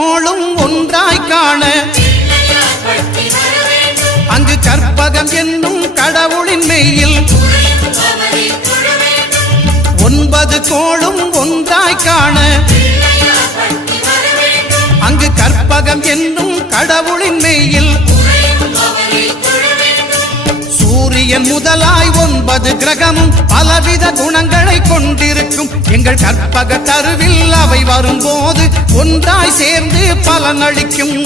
கோளும் ஒன்றாய் காண அங்கு கற்பகம் என்னும் கடவுளின் மெய்யில் 9 கோளும் ஒன்றாய் காண அங்கு கற்பகம் என்னும் கடவுளின் மெய்யில் சூரியன் முதலாய் 9 கிரகமும் பலவித குணங்களை கொண்டிருக்கும் எங்கள் கற்பக தருவில் அவை வரும்போது ஒன்றாய் சேர்ந்து பலனளிக்கும்.